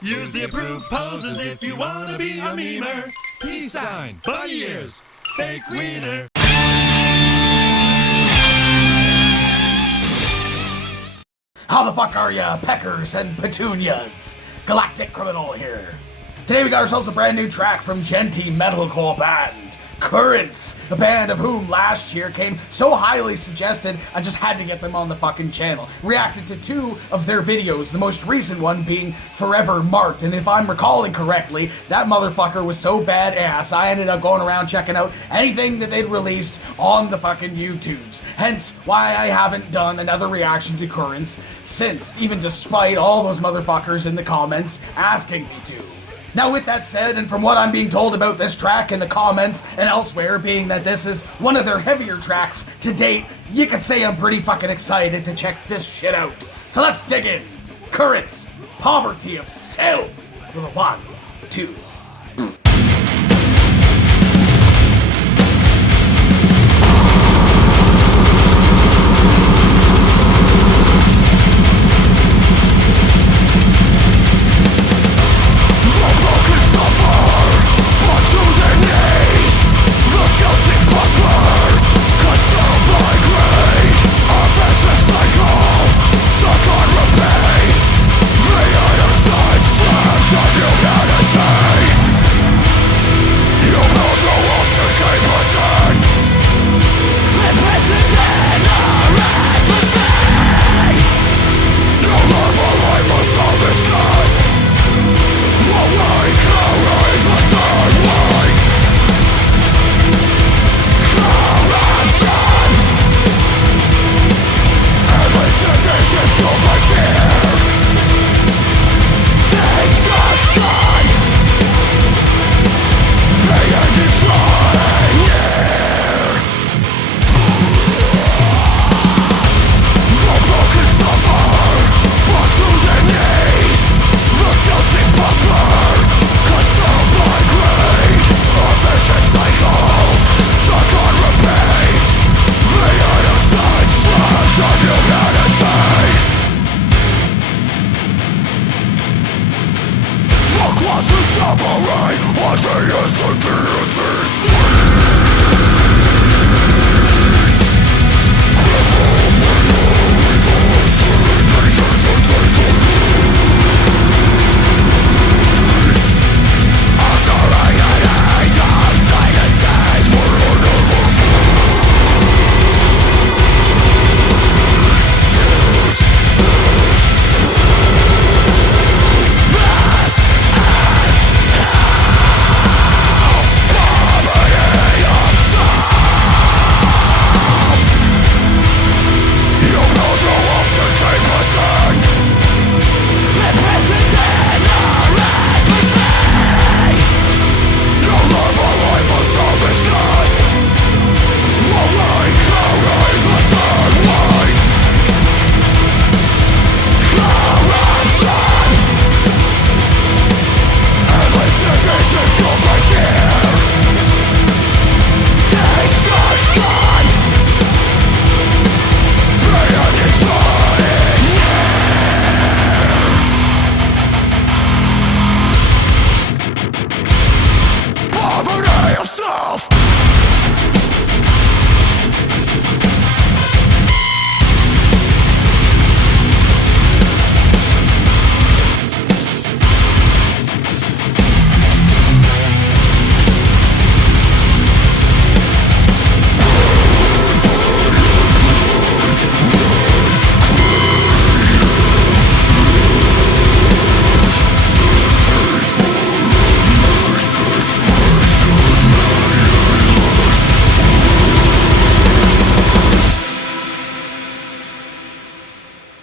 Use the approved poses if you wanna be a memer. Peace sign, bunny ears, fake wiener. How the fuck are ya, peckers and petunias? Galactic Criminal here. Today we got ourselves a brand new track from Genty metalcore band, Currents, a band of whom last year came so highly suggested I just had to get them on the fucking channel. Reacted to two of their videos, the most recent one being Forever Marked, and if I'm recalling correctly, that motherfucker was so badass I ended up going around checking out anything that they'd released on the fucking YouTubes. Hence why I haven't done another reaction to Currents since, even despite all those motherfuckers in the comments asking me to. Now with that said, and from what I'm being told about this track in the comments and elsewhere, being that this is one of their heavier tracks to date, you could say I'm pretty fucking excited to check this shit out. So let's dig in. Currents, Poverty of Self. With a 1, 2.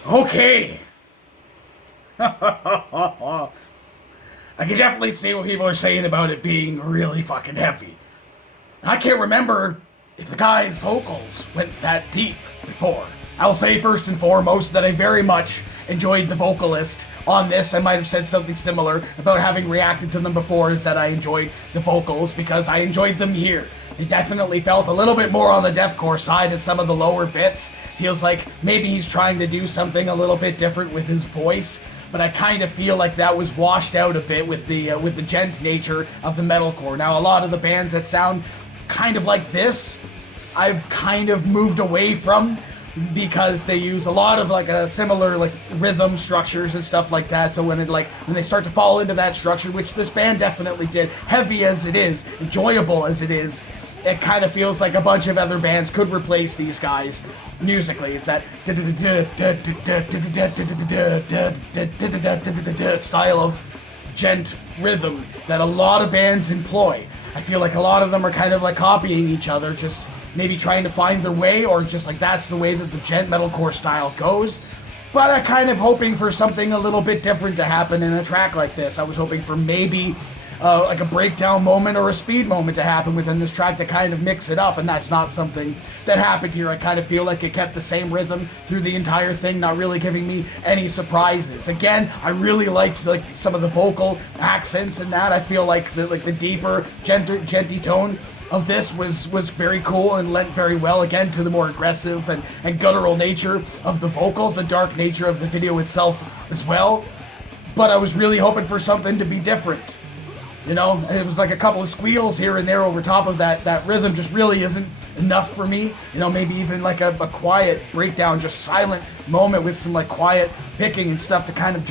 Okay. I can definitely see what people are saying about it being really fucking heavy. I can't remember if the guy's vocals went that deep before. I'll say first and foremost that I very much enjoyed the vocalist on this. I might have said something similar about having reacted to them before, is that I enjoyed the vocals because I enjoyed them here. They definitely felt a little bit more on the deathcore side in some of the lower bits. Feels like maybe he's trying to do something a little bit different with his voice. but I kind of feel like that was washed out a bit with the gent nature of the metalcore. Now, a lot of the bands that sound kind of like this, I've kind of moved away from, because they use a lot of like a similar like rhythm structures and stuff like that. So when they start to fall into that structure, which this band definitely did, heavy as it is, enjoyable as it is, it kind of feels like a bunch of other bands could replace these guys musically. It's that style of gent rhythm that a lot of bands employ. I feel like a lot of them are kind of like copying each other, just maybe trying to find their way, or just like that's the way that the gent metalcore style goes. But I'm kind of hoping for something a little bit different to happen in a track like this. I was hoping for maybe like a breakdown moment or a speed moment to happen within this track to kind of mix it up, and that's not something that happened here. I kind of feel like it kept the same rhythm through the entire thing, not really giving me any surprises. Again, I really liked like some of the vocal accents and that. I feel like the deeper, genty tone of this was very cool and lent very well again to the more aggressive and guttural nature of the vocals, the dark nature of the video itself as well. But I was really hoping for something to be different. You know, it was like a couple of squeals here and there over top of that rhythm just really isn't enough for me. You know, maybe even like a quiet breakdown, just silent moment with some like quiet picking and stuff to kind of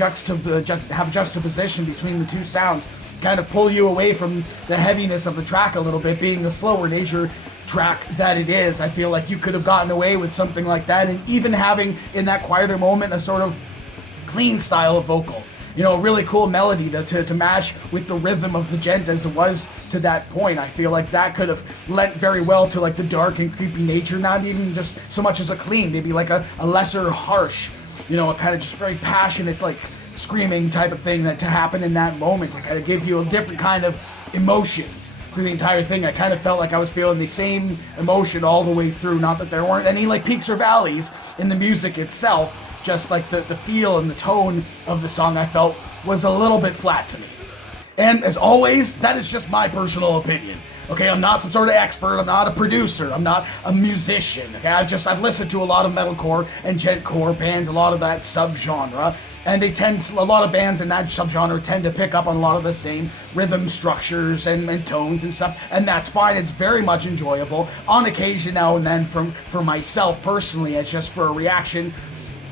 have juxtaposition between the two sounds, kind of pull you away from the heaviness of the track a little bit, being the slower nature track that it is. I feel like you could have gotten away with something like that, and even having in that quieter moment a sort of clean style of vocal. You know, a really cool melody to mash with the rhythm of the gent as it was to that point. I feel like that could have lent very well to like the dark and creepy nature, not even just so much as a clean, maybe like a lesser harsh, you know, a kind of just very passionate, like screaming type of thing that to happen in that moment to kind of give you a different kind of emotion through the entire thing. I kind of felt like I was feeling the same emotion all the way through, not that there weren't any like peaks or valleys in the music itself. Just like the feel and the tone of the song I felt was a little bit flat to me. And as always, that is just my personal opinion. Okay, I'm not some sort of expert, I'm not a producer, I'm not a musician. Okay, I've listened to a lot of metalcore and gentcore bands, a lot of that subgenre, and a lot of bands in that subgenre tend to pick up on a lot of the same rhythm structures and tones and stuff, and that's fine. It's very much enjoyable. On occasion now and then for myself personally, it's just for a reaction,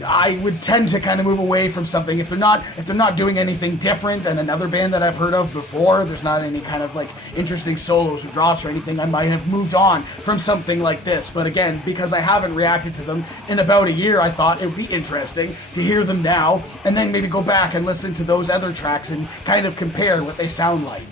I would tend to kind of move away from something if they're not doing anything different than another band that I've heard of before. There's not any kind of like interesting solos or drops or anything. I might have moved on from something like this. But again, because I haven't reacted to them in about a year, I thought it would be interesting to hear them now and then maybe go back and listen to those other tracks and kind of compare what they sound like.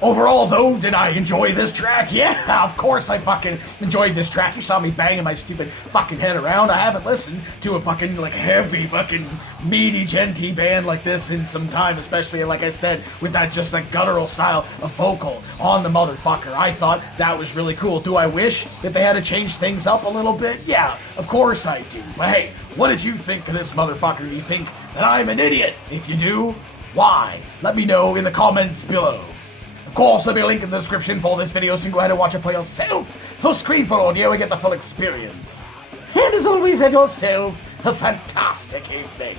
Overall, though, did I enjoy this track? Yeah, of course I fucking enjoyed this track. You saw me banging my stupid fucking head around. I haven't listened to a fucking, like, heavy fucking meaty, genty band like this in some time, especially, like I said, with that just, like, guttural style of vocal on the motherfucker. I thought that was really cool. Do I wish that they had to change things up a little bit? Yeah, of course I do. But hey, what did you think of this motherfucker? Do you think that I'm an idiot? If you do, why? Let me know in the comments below. Of course, there'll be a link in the description for this video, so you can go ahead and watch it for yourself. Full screen for audio and get the full experience. And as always, have yourself a fantastic evening.